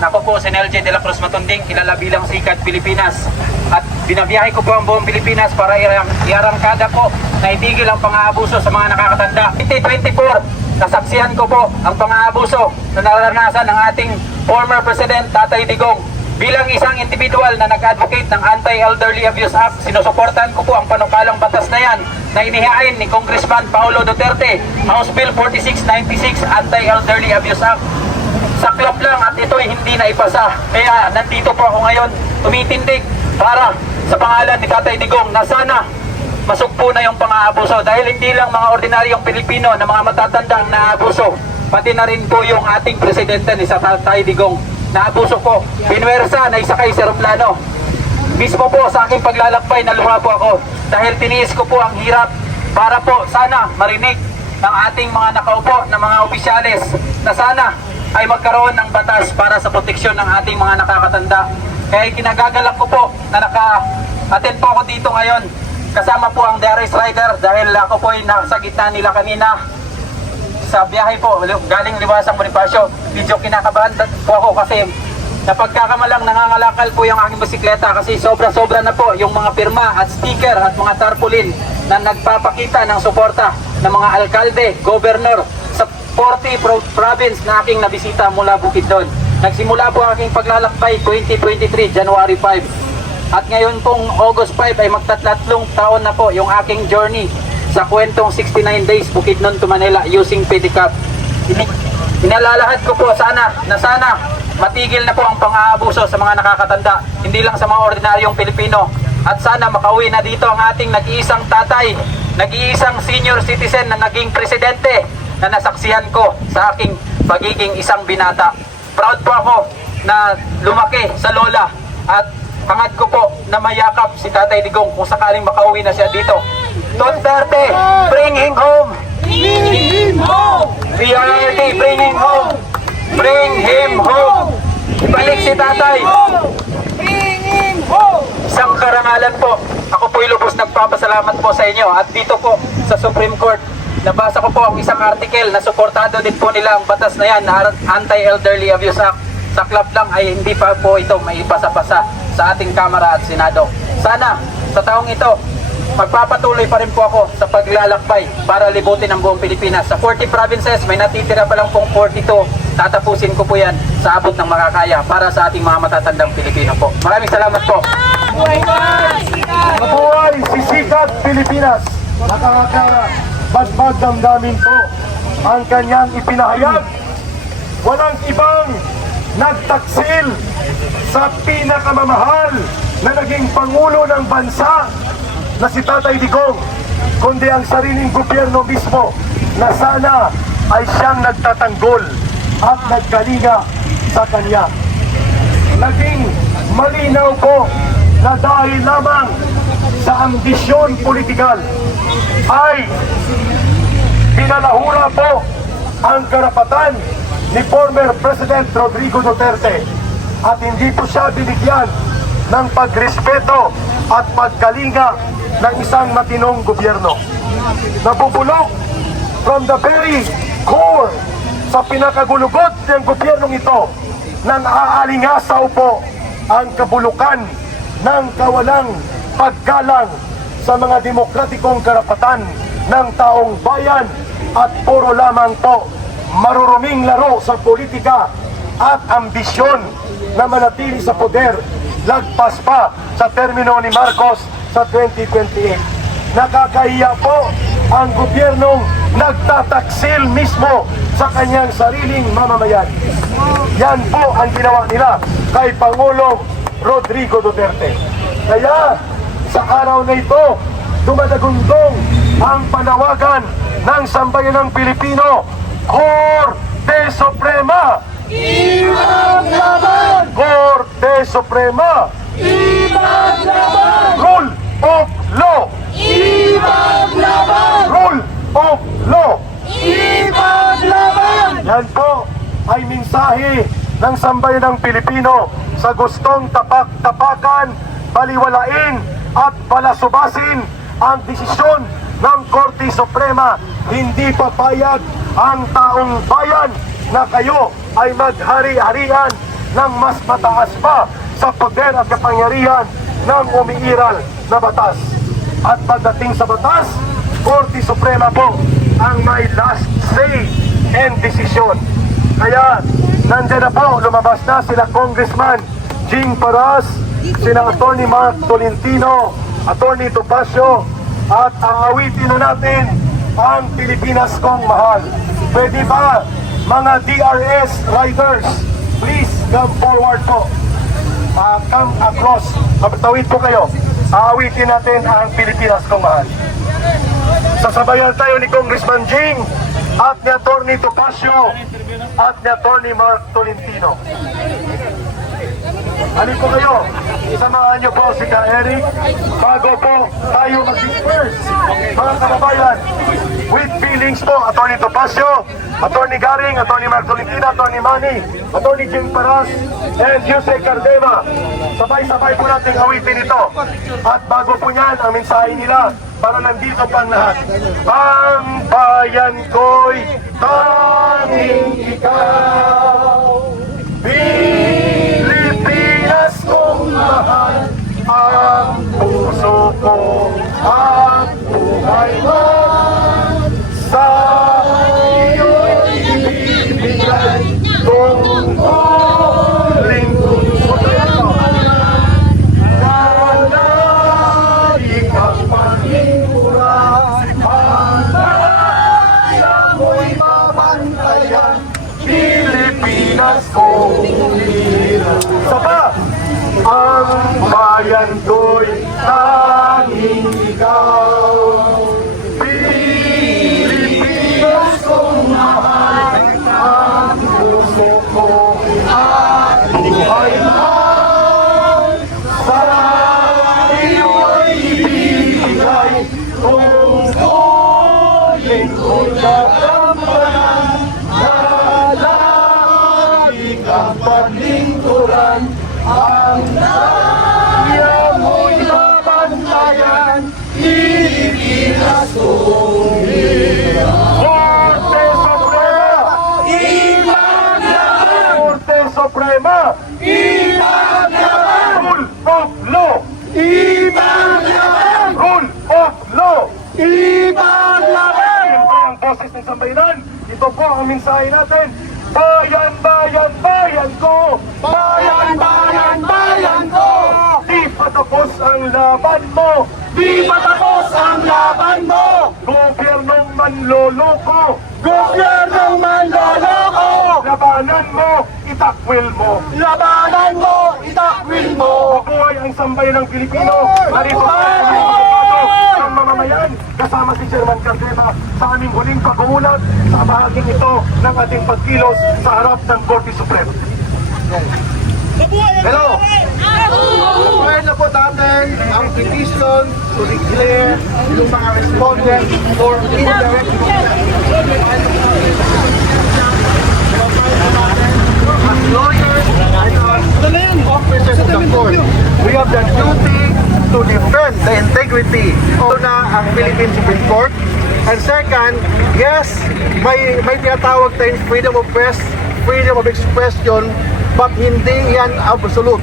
Ako po si LJ de la Cruz Matunding, kilala bilang Sikat Pilipinas. At binabiyahe ko po ang buong Pilipinas para iarangkada po na itigil ang pang-aabuso sa mga nakakatanda. 2024, nasaksihan ko po ang pang-aabuso na naranasan ng ating former President Tatay Digong. Bilang isang individual na nag-advocate ng Anti-Elderly Abuse Act, sinusuportahan ko po ang panukalang batas na yan na inihain ni Congressman Paulo Duterte, House Bill 4696, Anti-Elderly Abuse Act. Saklap lang at ito'y hindi na ipasa. Kaya nandito po ako ngayon tumitindig para sa pangalan ni Tatay Digong na sana masugpo na yung pang-aabuso. Dahil hindi lang mga ordinaryong Pilipino na mga matatandang naabuso, pati na rin po yung ating presidente ni Tatay Digong naabuso po. Binwersa na isakay sa eroplano. Mismo po sa aking paglalakbay naluha po ako dahil tiniis ko po ang hirap para po sana marinig ng ating mga nakaupo na mga opisyales na sana ay magkaroon ng batas para sa proteksyon ng ating mga nakakatanda. Kaya kinagagalak ko po na naka-attend po ako dito ngayon. Kasama po ang DRS Rider dahil ako po ay nasa gitna nila kanina sa biyahe po galing Liwasang Bonifacio. Medyo kinakabahan po ako kasi napagkakamalang nangangalakal po yung aking bisikleta kasi sobra-sobra na po yung mga pirma at sticker at mga tarpaulin na nagpapakita ng suporta ng mga alkalde, gobernador sa 40 province na aking nabisita mula Bukidnon. Nagsimula po ang aking paglalakbay 2023, January 5. At ngayon pong August 5 ay magtatatlong taon na po yung aking journey sa kwentong 69 days Bukidnon to Manila using pedicab. Inalalahad ko po sana matigil na po ang pang-aabuso sa mga nakakatanda, hindi lang sa mga ordinaryong Pilipino. At sana makauwi na dito ang ating nag-iisang tatay, nag-iisang senior citizen na naging presidente na nasaksihan ko sa aking pagiging isang binata. Proud po ako na lumaki sa lola at hangad ko po na mayakap si Tatay Digong kung sakaling makauwi na siya dito. Duterte, bring him home! Bring him home! PRRD, bring him home! Bring him home! Ibalik si Tatay! Bring him home! Isang karangalan po. Ako po'y lubos nagpapasalamat po sa inyo. At dito po sa Supreme Court, nabasa ko po ang isang article na suportado din po nila ang batas na yan na Anti-Elderly Abuse Act. Saklap lang ay hindi pa po ito may ipasa-pasa sa ating Kamara at Senado. Sana sa taong ito, magpapatuloy pa rin po ako sa paglalakbay para libutin ang buong Pilipinas. Sa 40 provinces, may natitira pa lang pong 42. Tatapusin ko po yan sa abot ng makakaya para sa ating mga matatandang Pilipino po. Maraming salamat po. Mabuhay si Sikat Pilipinas! Nakakabagmag damdamin po ang kanyang ipinahayag. Walang ibang nagtaksil sa pinakamamahal na naging Pangulo ng bansa na si Tatay Digong, kundi ang sariling gobyerno mismo na sana ay siyang nagtatanggol at nagkalinga sa kanya. Naging malinaw po na dahil lamang sa ambisyon politikal ay pinalahura po ang karapatan ni former President Rodrigo Duterte at hindi po siya binigyan ng pagrespeto at pagkalinga ng isang matinong gobyerno. Nabubulok from the very core sa pinakagulugod ng gobyernong ito nang aalingasaw po ang kabulukan ng kawalang paggalang sa mga demokratikong karapatan ng taong bayan at puro lamang po maruruming laro sa politika at ambisyon na manatili sa poder lagpas pa sa termino ni Marcos sa 2028. Nakakahiya po ang gobyernong nagtataksil mismo sa kanyang sariling mamamayan. Yan po ang ginawa nila kay Pangulong Rodrigo Duterte. Kaya sa araw na ito, dumadagundong ang panawagan ng sambayanang Pilipino, Korte Suprema! Ipaglaban! Korte Suprema! Ipaglaban! Rule of law! Ipaglaban! Rule of law! Ipaglaban! Yan po ay mensahe ng sambayanang Pilipino sa gustong tapak-tapakan, baliwalain at palasubasin ang desisyon ng Korte Suprema. Hindi papayag ang taong bayan na kayo ay maghari-harian ng mas mataas pa sa poder at kapangyarihan ng umiiral na batas. At pagdating sa batas, Korte Suprema po ang may last say and desisyon. Kaya nandiyan na po, lumabas na sila Congressman Jing Paras, sina Atty. Mark Tolentino, Atty. Topacio, at ang awitin na natin ang Pilipinas Kong Mahal. Pwede ba mga DRS riders, please come forward po. Come across, tawid po kayo. Aawitin natin ang Pilipinas Kong Mahal. Sasabayan tayo ni Congressman Jing at ni Atty. Topacio at ni Atty. Mark Tolentino. Halin po kayo, samahan niyo po si Ka Eric bago po tayo mag-disperse. Mga kababayan, with feelings po, Atty. Topacio, Atty. Garing, Atty. Mark Tolentino, Atty. Manny, Atty. Jing Paras, and Jose Cardeva. Sabay-sabay po natin awitin ito. At bago po niyan, ang mensahe nila para nandito pang lahat. Ang bayan ko'y tanging ikaw, Pilipinas kong mahal, ang puso ko at buhay mo sa iyo'y ibibigay tungkulin ko sa'yo. Lagi kang paniguran, pag-aya mo'y mabantayan, Pilipinas kong hirap. Saba! Ang bayan ko'y tanging ikaw, Pilipinas kong mahal, ang puso ko at buhay mo sa iyo'y ibibigay tungkulin ko'y gagampanan na lagi kang panlingkuran. Ang daya mo'y mabantayan, Pilipinas kong hirap. Korte Suprema! Ipaglaban! Korte Suprema! Ipaglaban! Rule of law! Ipaglaban! Rule of law! Ipaglaban! Ito ang boses ng sambayanan. Ito po ang mensahe natin. Bayan, bayan, bayan ko! Bayan, bayan, bayan ko! Di patapos ang laban mo! Di patapos ang laban mo! Gobyernong manloloko! Gobyernong manloloko! Labanan mo, itakwil mo! Labanan mo, itakwil mo! Mabuhay ang sambayan ng Pilipino! Narito ang mamamayan kasama si Chairman Cardeva sa aming huling pag-uulat sa bahaging ito ng ating pagkilos sa harap ng Korte Suprema. Hello! Required na po natin ang petition to declare yung mga respondent for indirect as lawyers and as officers of the court. We have the duty to defend the integrity of ang Philippine Supreme Court. And second, yes, may tinatawag tayong freedom of press, freedom of expression, but hindi yan absolute.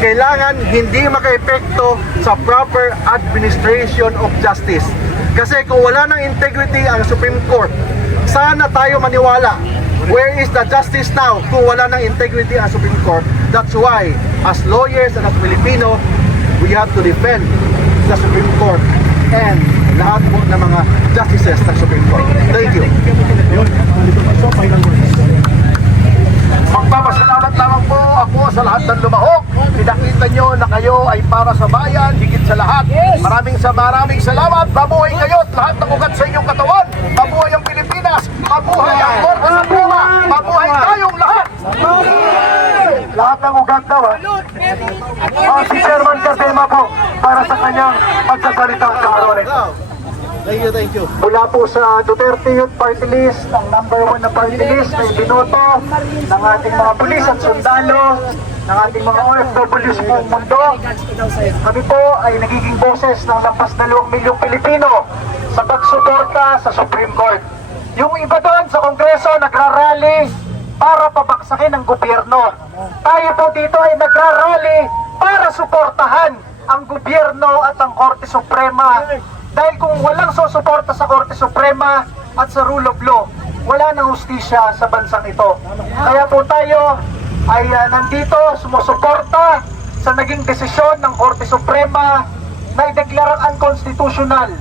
Kailangan hindi maka-epekto sa proper administration of justice. Kasi kung wala ng integrity ang Supreme Court, sana tayo maniwala. Where is the justice now kung wala ng integrity ang Supreme Court? That's why, as lawyers and as Filipino, we have to defend the Supreme Court and lahat po ng mga justices ng Supreme Court. Thank you. Magpapasalamat lamang po ako sa lahat ng lumahok. Pinakita nyo na kayo ay para sa bayan, higit sa lahat. Maraming salamat. Mabuhay kayo at lahat ng ugat sa inyong katawan. Mabuhay ang Pilipinas. Mabuhay ang Korte Suprema. Mabuhay tayong lahat. Lahat ng ugat daw, ha? Si Chairman Cardeva po para sa kanyang pagsasalita sa araw. Thank you. Mula po sa Duterte Youth Party List, ang number 1 na party list na ibinoto ng ating mga pulis at sundalo, ng ating mga OFWs buong mundo. Kami po ay nagiging boses ng lampas 2 milyong Pilipino sa pagsuporta sa Supreme Court. Yung iba doon sa Kongreso nagrarally para pabaksakin ang gobyerno. tayo po dito ay nagrarally para suportahan ang gobyerno at ang Korte Suprema. Dahil kung walang susuporta sa Korte Suprema at sa rule of law, wala nang hustisya sa bansang ito. Kaya po tayo ay nandito sumusuporta sa naging desisyon ng Korte Suprema na ideklarang unconstitutional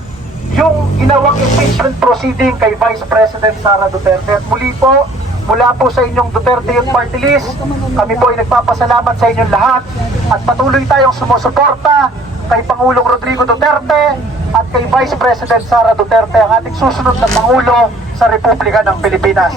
yung ginawang impeachment proceeding kay Vice President Sara Duterte. At muli po, mula po sa inyong Duterte Youth Party List, kami po ay nagpapasalamat sa inyong lahat at patuloy tayong sumusuporta kay Pangulong Rodrigo Duterte at kay Vice President Sara Duterte, ang ating susunod na Pangulo sa Republika ng Pilipinas.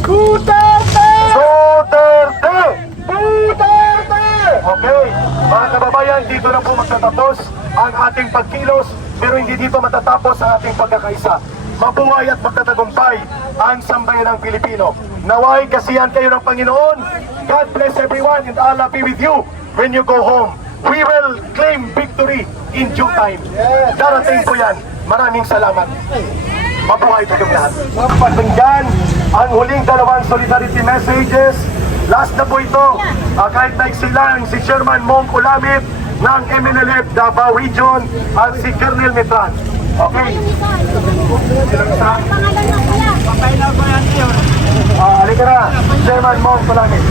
Duterte! Duterte! Duterte! Okay, mga kababayan, dito na po magtatapos ang ating pagkilos, pero hindi dito matatapos ang ating pagkakaisa. Mabuhay at magtatagumpay ang sambayan ng Pilipino. Naway kasihan kayo ng Panginoon. God bless everyone and Allah be with you when you go home. We will claim victory in due time. Darating po yan. Maraming salamat. Mabuhay po yung lahat. Pakinggan ang huling dalawang solidarity messages. Last na po ito. Kahit nagsilang si Chairman Mong Kulamit ng MNLF Davao Region at si Colonel Metran. Okay? Halika na. Chairman Mong Kulamit.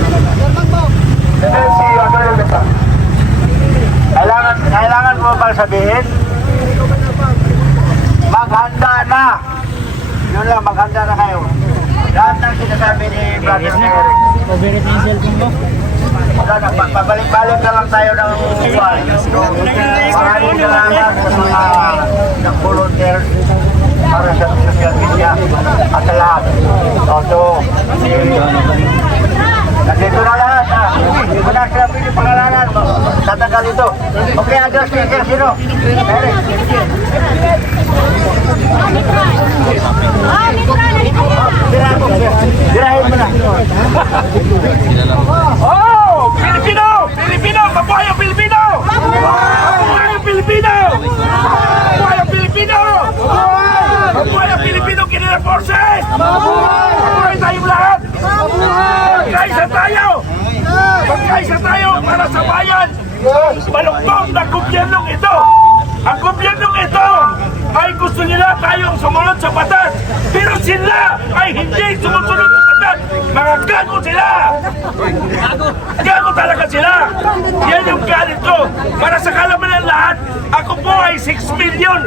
And then si Colonel Metran. Kailangan mo bang sabihin? Maghanda na! Yun lang, maghanda na kayo. Lahat ng sinasabi ni Brother Eric. Overheat na yung cellphone mo. Wala na, pabalik-balik na lang tayo ng buwan. Maraming salamat sa mga nag-volunteer para sa social media at sa lahat. So, nandito na lahat. Hindi ko na sila pili pangalanan. Tatagal ito. Okay, address speaker, sino? Eric. Dirahin mo na. Oh! Pilipino! Pilipino! Mabuhay ang Pilipino! Mabuhay ang Pilipino! Mabuhay ang Pilipino! Mabuhay ang Pilipino Guerrilla Forces! Mabuhay tayong lahat! Magkaisa tayo! Magkaisa tayo para sa bayan! Baluktot ng gobyernong ito! Ang gobyernong ito ay gusto nila tayong sumunod sa batas, pero sila ay hindi sumusunod sa batas. Mga gago sila! Gago talaga sila! Yan yung galit ko. Para sa kalaman ng lahat, ako po ay 6 million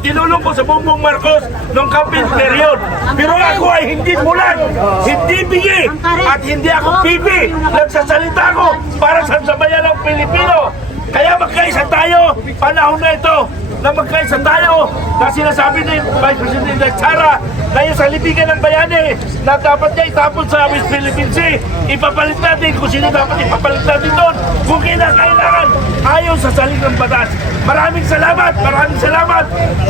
dinulong ko sa Bongbong Marcos noong campaign period. Pero ako ay hindi bulan, hindi bigi, at hindi ako pipi. Nagsasalita ako para sa sambayan ng Pilipino. Kaya magkaisa tayo, panahon na ito na magkaisa tayo na sinasabi ni Vice President Sara na yung sa libigan ng bayani na dapat niya itapon sa West Philippine Sea. Ipapalit natin kung sino dapat ipapalit natin doon kung kinakailangan ayon sa saligang batas. Maraming salamat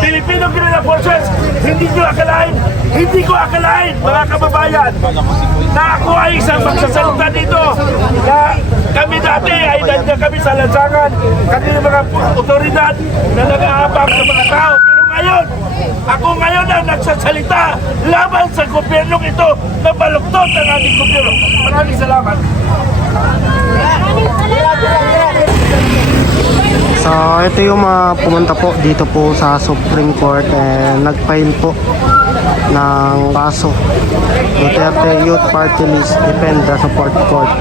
Filipino Guerrilla Forces. Hindi ko akalain mga kababayan na ako ay isang magsasalita dito na kami dati ay nandiyan kami sa lansangan kanina mga otoridad na nag-aabang sa mga tao. Pero ngayon, ako ngayon ang nagsasalita laban sa gobyernong ito na baluktot ng ating gobyerno. Maraming salamat. So ito yung mga pumunta po dito po sa Supreme Court and nag-file po ng kaso Duterte Youth Party List Defend the Support Court.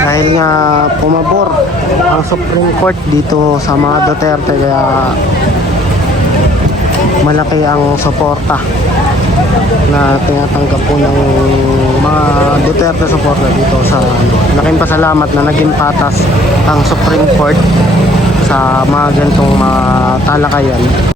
Dahil nga pumabor ang Supreme Court dito sa mga Duterte, kaya malaki ang suporta na tinatanggap po ng mga Duterte supporter dito sa laking pasalamat na naging patas ang Supreme Court sa mga ganitong mga talakayan.